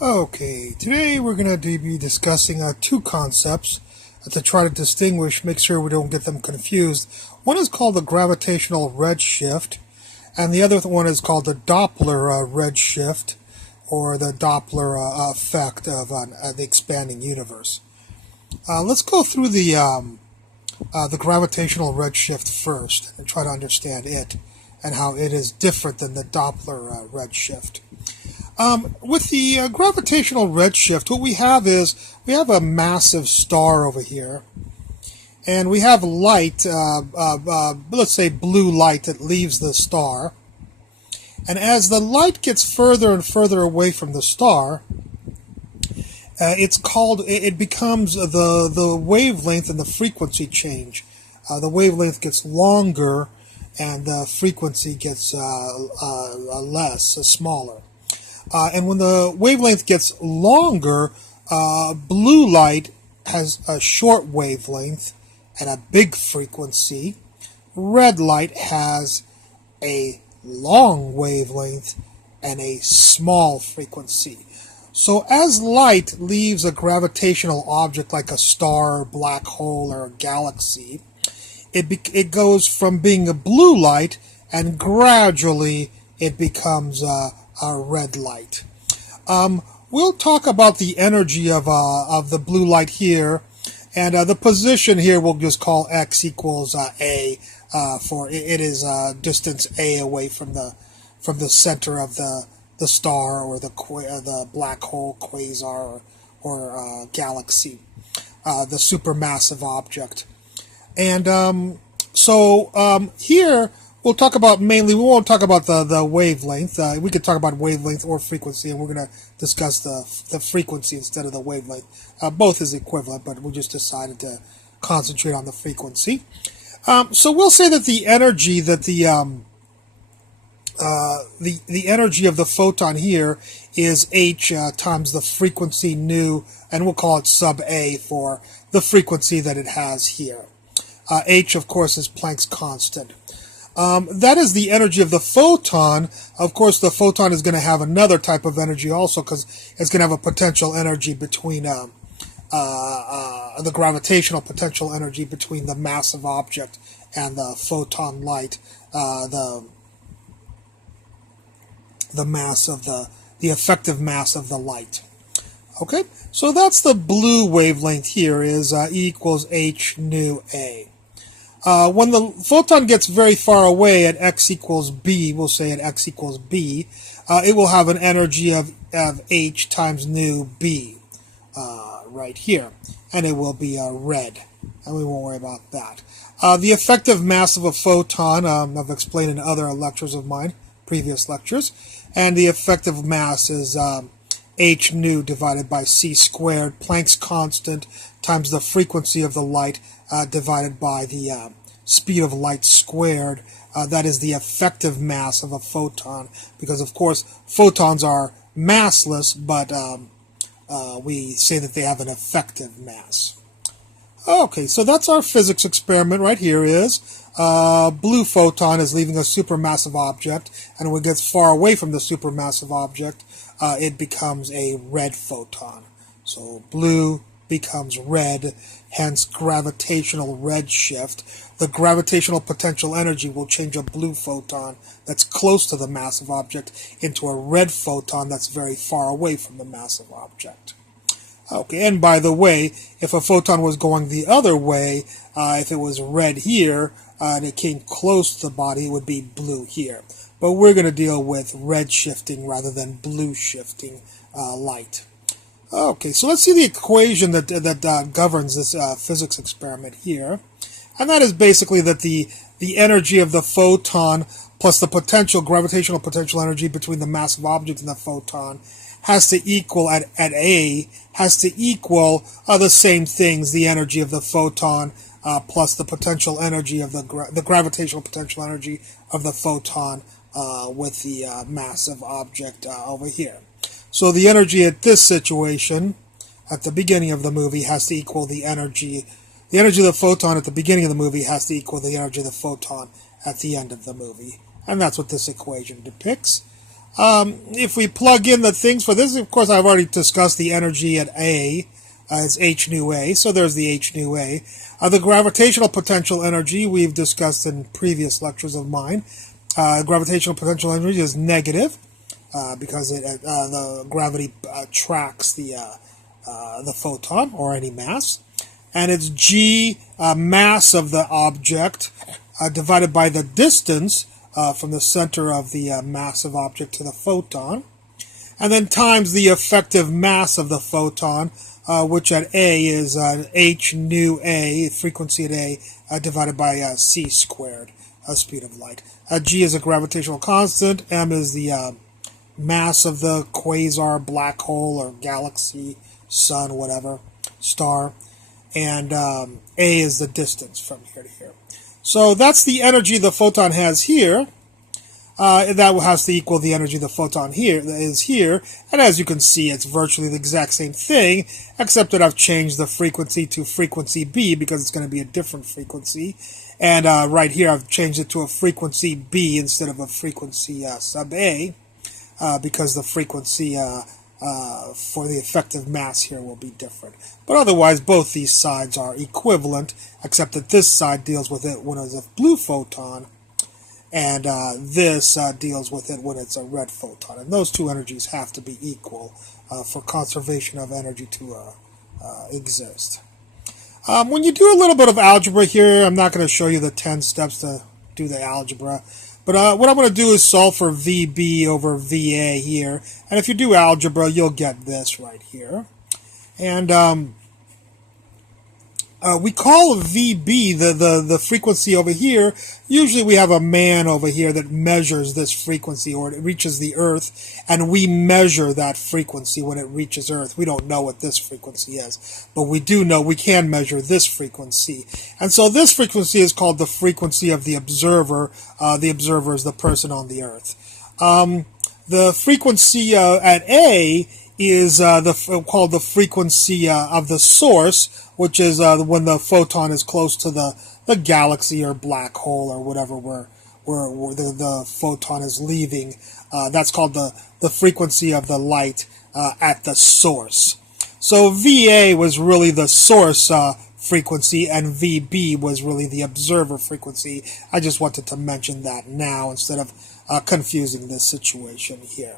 Okay, today we're going to be discussing two concepts to try to distinguish, make sure we don't get them confused. One is called the Gravitational Red Shift, and the other one is called the Doppler Red Shift, or the Doppler Effect of the expanding universe. Let's go through the Gravitational Redshift first and try to understand it and how it is different than the Doppler Redshift. With the gravitational redshift, what we have is we have a massive star over here, and we have light, let's say blue light that leaves the star. And as the light gets further and further away from the star, it becomes the wavelength and the frequency change. The wavelength gets longer, and the frequency gets smaller. And when the wavelength gets longer, blue light has a short wavelength and a big frequency. Red light has a long wavelength and a small frequency. So as light leaves a gravitational object like a star, black hole, or a galaxy, it goes from being a blue light and gradually it becomes a red light. We'll talk about the energy of the blue light here, and the position here we'll just call x equals a, for it is distance a away from the center of the star or the black hole, quasar, or galaxy, the supermassive object. And here we'll talk about we won't talk about the wavelength. We could talk about wavelength or frequency, and we're going to discuss the frequency instead of the wavelength. Both is equivalent, but we just decided to concentrate on the frequency. So we'll say that the energy that the energy of the photon here is h times the frequency nu, and we'll call it sub a for the frequency that it has here. H, of course, is Planck's constant. That is the energy of the photon. Of course, the photon is going to have another type of energy also, because it's going to have a potential energy between the gravitational potential energy between the massive object and the photon light, the mass of the effective mass of the light. Okay, so that's the blue wavelength here is E equals h nu a. When the photon gets very far away at x equals b, we'll say at x equals b, it will have an energy of h times nu b right here, and it will be red, and we won't worry about that. The effective mass of a photon, I've explained in other lectures of mine, previous lectures, and the effective mass is h nu divided by c squared, Planck's constant, times the frequency of the light divided by the speed of light squared. That is the effective mass of a photon, because of course photons are massless, but we say that they have an effective mass. Okay, so that's our physics experiment right here. Is blue photon is leaving a supermassive object, and when it gets far away from the supermassive object, it becomes a red photon. So blue becomes red, hence gravitational redshift. The gravitational potential energy will change a blue photon that's close to the massive object into a red photon that's very far away from the massive object. Okay, and by the way, if a photon was going the other way, if it was red here and it came close to the body, it would be blue here. But we're going to deal with red shifting rather than blue shifting light. Okay, so let's see the equation that governs this physics experiment here. And that is basically that the energy of the photon plus the gravitational potential energy between the massive object and the photon has to equal, at A, has to equal the same things, the energy of the photon plus the potential energy of the gravitational potential energy of the photon with the massive object over here. So the energy at this situation, at the beginning of the movie, has to equal the energy of the photon at the beginning of the movie has to equal the energy of the photon at the end of the movie. And that's what this equation depicts. If we plug in the things for this, of course, I've already discussed the energy at A. It's h nu A, so there's the h nu A. The gravitational potential energy we've discussed in previous lectures of mine. Gravitational potential energy is negative because the gravity tracks the photon or any mass. And it's g, mass of the object, divided by the distance from the center of the massive object to the photon, and then times the effective mass of the photon, which at A is h nu A, frequency at A, divided by c squared, speed of light. G is a gravitational constant, m is the mass of the quasar, black hole, or galaxy, sun, whatever, star, and A is the distance from here to here. So that's the energy the photon has here. That has to equal the energy the photon is here, and as you can see, it's virtually the exact same thing, except that I've changed the frequency to frequency B because it's going to be a different frequency, and right here I've changed it to a frequency B instead of a frequency sub A, because the frequency for the effective mass here will be different. But otherwise, both these sides are equivalent, except that this side deals with it when it's a blue photon, and this deals with it when it's a red photon. And those two energies have to be equal for conservation of energy to exist. When you do a little bit of algebra here, I'm not going to show you the 10 steps to do the algebra, but what I'm going to do is solve for VB over VA here. And if you do algebra, you'll get this right here. And we call VB the frequency over here. Usually we have a man over here that measures this frequency, or it reaches the Earth, and we measure that frequency when it reaches Earth. We don't know what this frequency is, but we do know we can measure this frequency. And so this frequency is called the frequency of the observer. The observer is the person on the Earth. The frequency at A is called the frequency of the source, which is when the photon is close to the galaxy or black hole or whatever where the photon is leaving. That's called the frequency of the light at the source. So VA was really the source frequency, and VB was really the observer frequency. I just wanted to mention that now instead of confusing this situation here.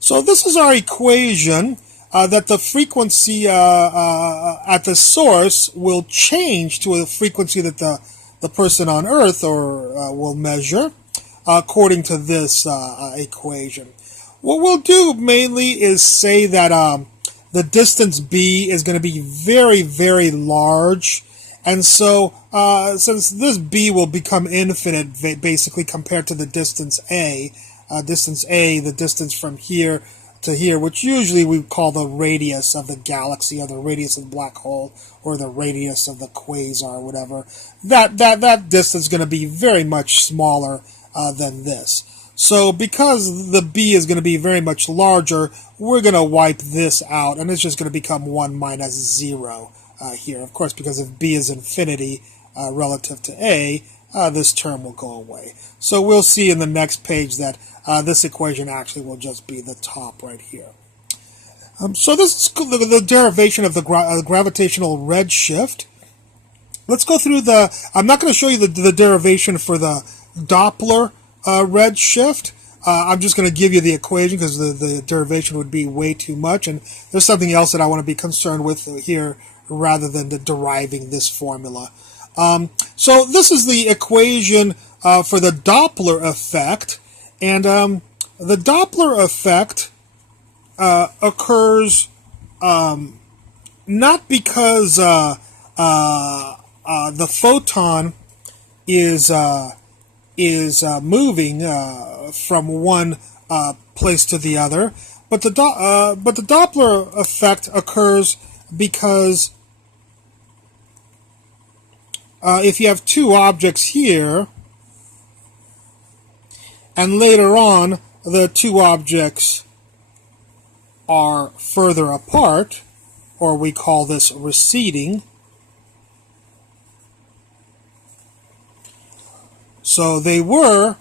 So this is our equation that the frequency at the source will change to a frequency that the person on Earth will measure according to this equation. What we'll do mainly is say that the distance B is going to be very, very large. And so since this B will become infinite basically compared to the distance A, the distance from here to here, which usually we call the radius of the galaxy or the radius of the black hole or the radius of the quasar or whatever, that distance is going to be very much smaller than this. So because the B is going to be very much larger, we're going to wipe this out, and it's just going to become 1 minus 0 here. Of course, because if B is infinity relative to A, this term will go away. So we'll see in the next page that this equation actually will just be the top right here. So this is the derivation of the gravitational redshift. Let's go through I'm not going to show you the derivation for the Doppler red shift. I'm just going to give you the equation because the derivation would be way too much, and there's something else that I want to be concerned with here rather than deriving this formula. So this is the equation for the Doppler effect, and the Doppler effect occurs not because the photon is moving from one place to the other, but the Doppler effect occurs because if you have two objects here, and later on the two objects are further apart, or we call this receding. So they were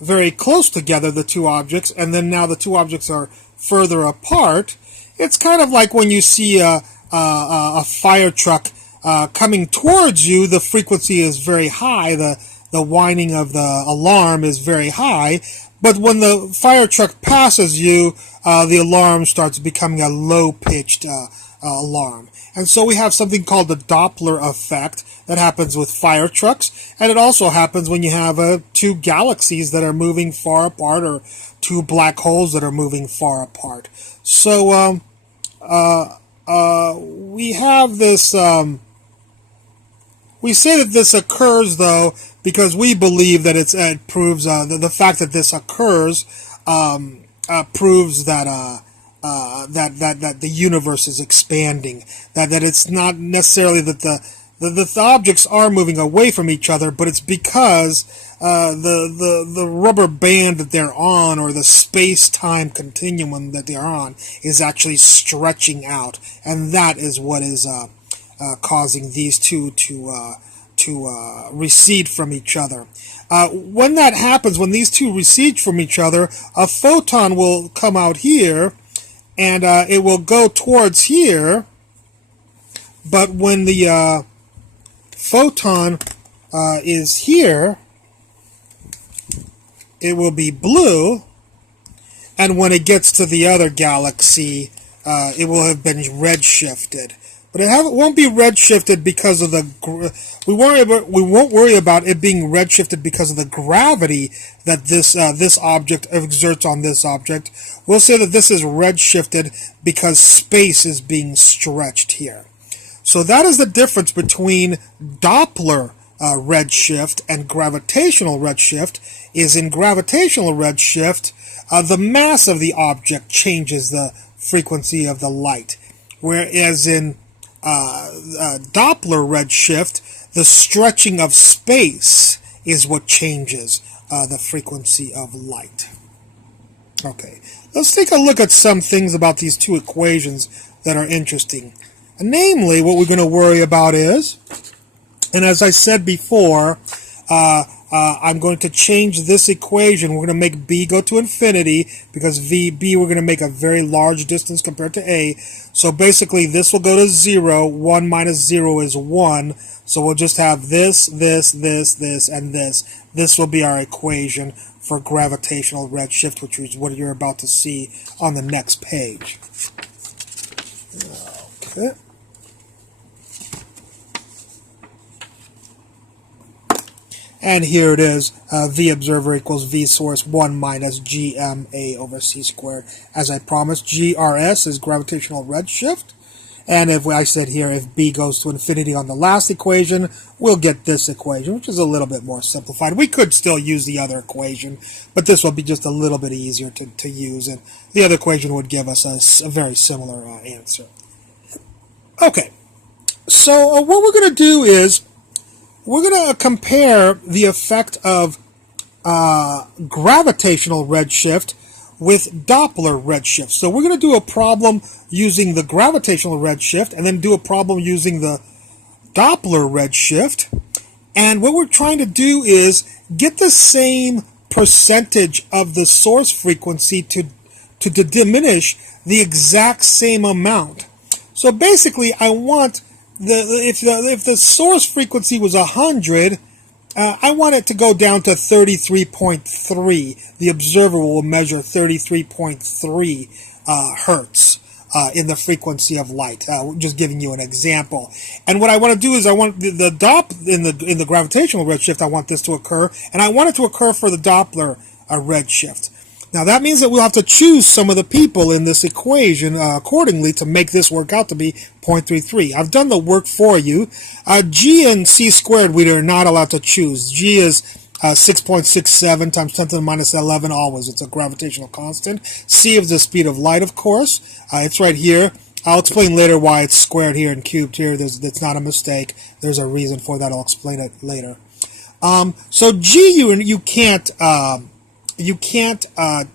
very close together, the two objects, and then now the two objects are further apart, it's kind of like when you see a fire truck coming towards you, the frequency is very high, the whining of the alarm is very high, but when the fire truck passes you, the alarm starts becoming a low-pitched alarm. And so we have something called the Doppler Effect that happens with fire trucks, and it also happens when you have two galaxies that are moving far apart, or two black holes that are moving far apart. So we have this, we say that this occurs, though, because we believe that it proves, the fact that this occurs proves that that the universe is expanding, that it's not necessarily that the objects are moving away from each other, but it's because the rubber band that they're on, or the space-time continuum that they're on, is actually stretching out, and that is what is causing these two to recede from each other. When that happens, when these two recede from each other, a photon will come out here, and it will go towards here, but when the photon is here, it will be blue, and when it gets to the other galaxy, it will have been redshifted. But it won't be redshifted because of we won't worry about it being redshifted because of the gravity that this object exerts on this object. We'll say that this is redshifted because space is being stretched here. So that is the difference between Doppler redshift and gravitational redshift. Is in gravitational redshift, the mass of the object changes the frequency of the light, whereas in Doppler redshift, the stretching of space is what changes the frequency of light. Okay, let's take a look at some things about these two equations that are interesting. Namely, what we're going to worry about is, and as I said before, I'm going to change this equation. We're going to make b go to infinity because b we're going to make a very large distance compared to a. So basically this will go to 0. 1 minus 0 is 1. So we'll just have this, and this. This will be our equation for gravitational redshift, which is what you're about to see on the next page. Okay. And here it is, V observer equals V source 1 minus GMA over C squared. As I promised, GRS is gravitational redshift. And if I said here, if B goes to infinity on the last equation, we'll get this equation, which is a little bit more simplified. We could still use the other equation, but this will be just a little bit easier to use. And the other equation would give us a very similar answer. Okay, so what we're going to do is, we're going to compare the effect of gravitational redshift with Doppler redshift. So we're going to do a problem using the gravitational redshift and then do a problem using the Doppler redshift. And what we're trying to do is get the same percentage of the source frequency to diminish the exact same amount. So basically, I want if the source frequency was 100, I want it to go down to 33.3. The observer will measure 33.3 hertz in the frequency of light. Just giving you an example. And what I want to do is I want the Dop in the gravitational redshift. I want this to occur, and I want it to occur for the Doppler redshift. Now that means that we'll have to choose some of the people in this equation accordingly to make this work out to be 0.33. I've done the work for you. G and C squared we are not allowed to choose. G is 6.67 times 10 to the minus 11 always. It's a gravitational constant. C is the speed of light, of course. It's right here. I'll explain later why it's squared here and cubed here. It's not a mistake. There's a reason for that. I'll explain it later. So G you can't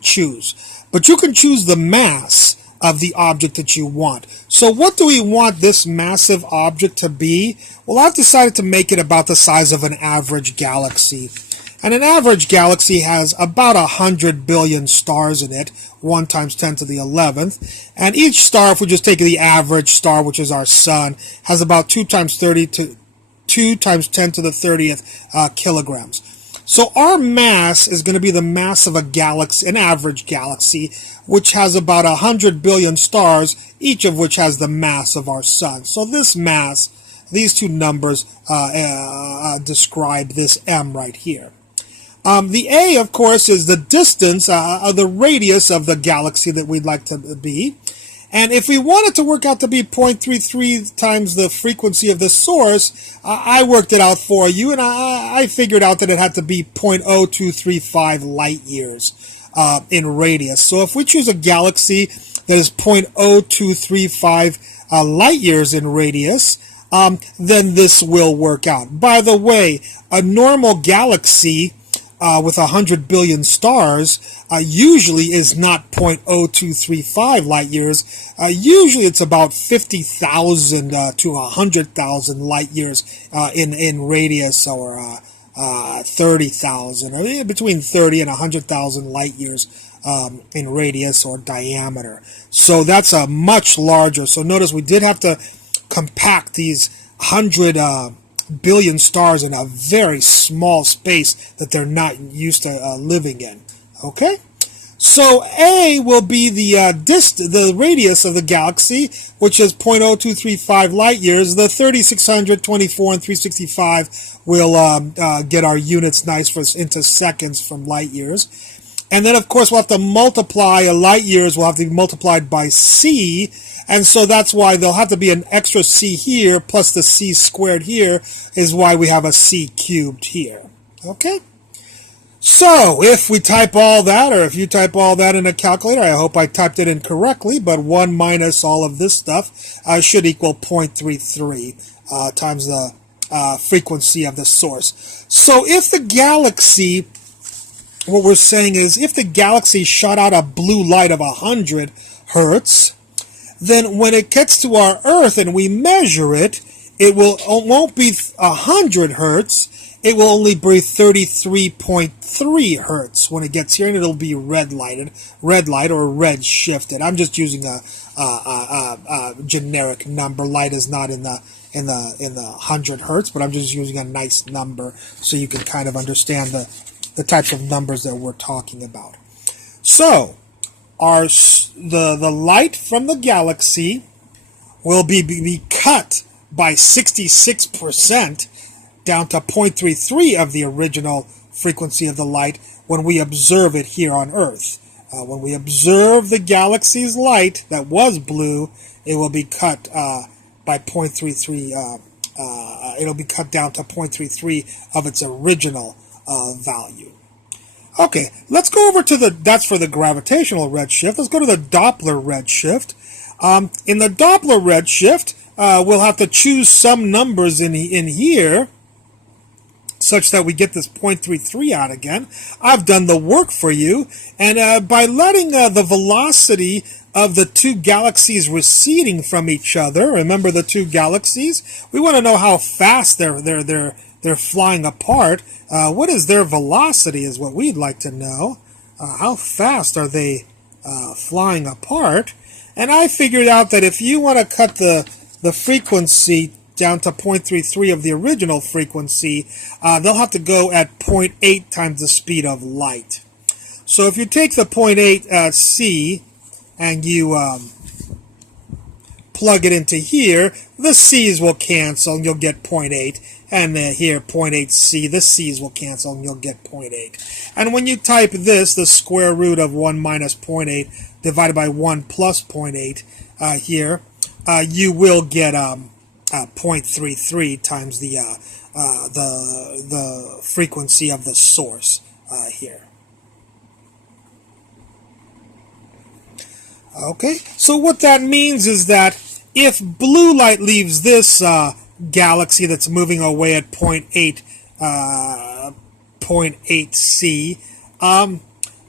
choose, but you can choose the mass of the object that you want. So what do we want this massive object to be? Well, I've decided to make it about the size of an average galaxy. And an average galaxy has about 100 billion stars in it, 1 times 10 to the 11th. And each star, if we just take the average star, which is our sun, has about 2 times 10 to the 30th kilograms. So our mass is going to be the mass of a galaxy, an average galaxy, which has about 100 billion stars, each of which has the mass of our sun. So this mass, these two numbers describe this m right here. The a, of course, is the distance, the radius of the galaxy that we'd like to be. And if we want it to work out to be 0.33 times the frequency of the source, I worked it out for you, and I figured out that it had to be 0.0235 light years in radius. So if we choose a galaxy that is 0.0235 light years in radius, then this will work out. By the way, a normal galaxy with 100 billion stars usually is not 0.0235 light years. Usually it's about 50,000 to 100,000 light years in radius, or 30,000, or between 30 and 100,000 light years in radius or diameter. So that's a much larger. So notice we did have to compact these 100 billion stars in a very small space that they're not used to living in. Okay, so A will be the radius of the galaxy, which is 0.0235 light years. The 3624 and 365 will get our units nice into seconds from light years. And then, of course, we'll have to multiply light years. Will have to be multiplied by c. And so that's why there'll have to be an extra c here, plus the c squared here, is why we have a c cubed here. Okay? So, if we type all that, or if you type all that in a calculator, I hope I typed it in correctly, but 1 minus all of this stuff should equal 0.33 times the frequency of the source. So, if the galaxy, what we're saying is, if the galaxy shot out a blue light of 100 hertz, then when it gets to our Earth and we measure it, it won't be 100 hertz. It will only be 33.3 hertz when it gets here, and it'll be red light or red shifted. I'm just using a generic number. Light is not in the 100 hertz, but I'm just using a nice number so you can kind of understand the types of numbers that we're talking about. So, the light from the galaxy will be cut by 66% down to 0.33 of the original frequency of the light when we observe it here on Earth. When we observe the galaxy's light that was blue, it will be cut by 0.33. It'll be cut down to 0.33 of its original value. Okay, let's go over to that's for the gravitational redshift. Let's go to the Doppler redshift. In the Doppler redshift, we'll have to choose some numbers in here such that we get this 0.33 out again. I've done the work for you, and by letting the velocity of the two galaxies receding from each other, remember the two galaxies, we want to know how fast they're flying apart. What is their velocity is what we'd like to know. How fast are they flying apart? And I figured out that if you want to cut the frequency down to 0.33 of the original frequency, they'll have to go at 0.8 times the speed of light. So if you take the 0.8 c and you plug it into here, the c's will cancel and you'll get 0.8. And here, 0.8c, the c's will cancel and you'll get 0.8. And when you type this, the square root of 1 minus 0.8 divided by 1 plus 0.8 here, you will get 0.33 times the frequency of the source here. Okay, so what that means is that if blue light leaves this galaxy that's moving away at 0.8 c,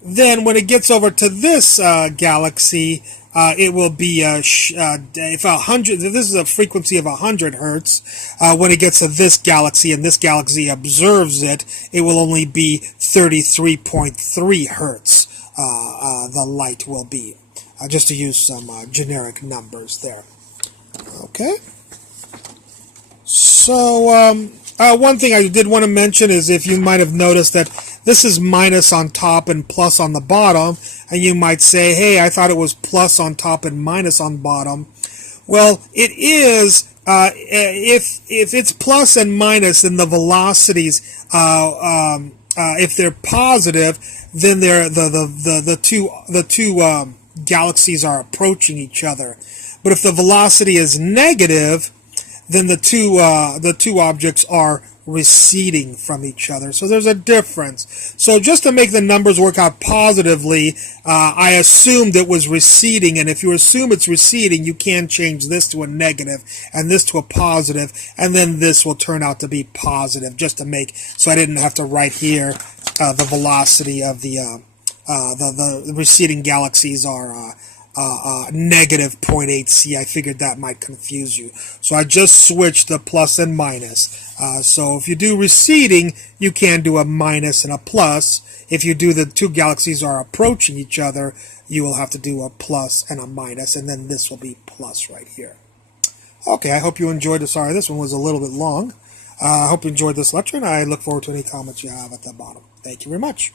then when it gets over to this galaxy, it will be if 100. If this is a frequency of 100 hertz, when it gets to this galaxy and this galaxy observes it, it will only be 33.3 hertz. The light will be, just to use some generic numbers there. Okay. So one thing I did want to mention is, if you might have noticed that this is minus on top and plus on the bottom, and you might say, hey, I thought it was plus on top and minus on bottom. Well, it is, if it's plus and minus, then the velocities, if they're positive, then they're the two galaxies are approaching each other. But if the velocity is negative, then the two objects are receding from each other. So there's a difference. So just to make the numbers work out positively, I assumed it was receding, and if you assume it's receding, you can change this to a negative and this to a positive, and then this will turn out to be positive, just to make, so I didn't have to write here the velocity of the receding galaxies are negative 0.8 c. I figured that might confuse you. So I just switched the plus and minus. So if you do receding, you can do a minus and a plus. If you do the two galaxies are approaching each other, you will have to do a plus and a minus, and then this will be plus right here. Okay, I hope you enjoyed it. Sorry, this one was a little bit long. I hope you enjoyed this lecture, and I look forward to any comments you have at the bottom. Thank you very much.